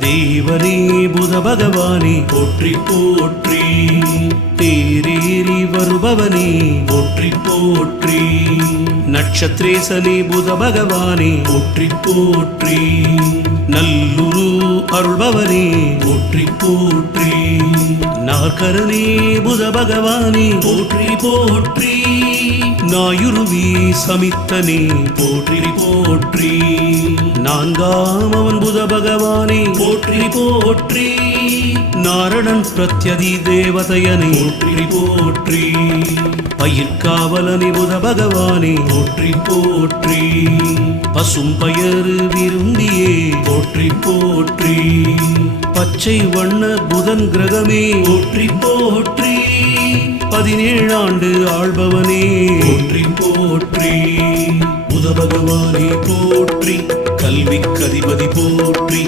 தேவரே புத பகவானே போற்றி போற்றி. தேரேறி வருபவனே போற்றி போற்றி. நட்சத்திரேசனே புத பகவானே போற்றி போற்றி. நல்லுரு அருள்பவனே போற்றி போற்றி. நாற்கரனே புத பகவானே போற்றி போற்றி. நாயுருவி சமித்தனே போற்றி போற்றி. நான்காம் அவன் புத பகவானே. போற்றி போற்றி. நாரணன் பிரத்யதி தேவதையனே. போற்றி போற்றி. பயிர்காவலனே புத பகவானே. போற்றி போற்றி. பசும் பயறு விரும்பியே. போற்றி போற்றி. பச்சை வண்ண புதன் கிரகமே. போற்றி போற்றி. பதினேழாண்டு ஆள்பவனே. புத பகவானே போற்றி கல்விக்கதிபதி போற்றி.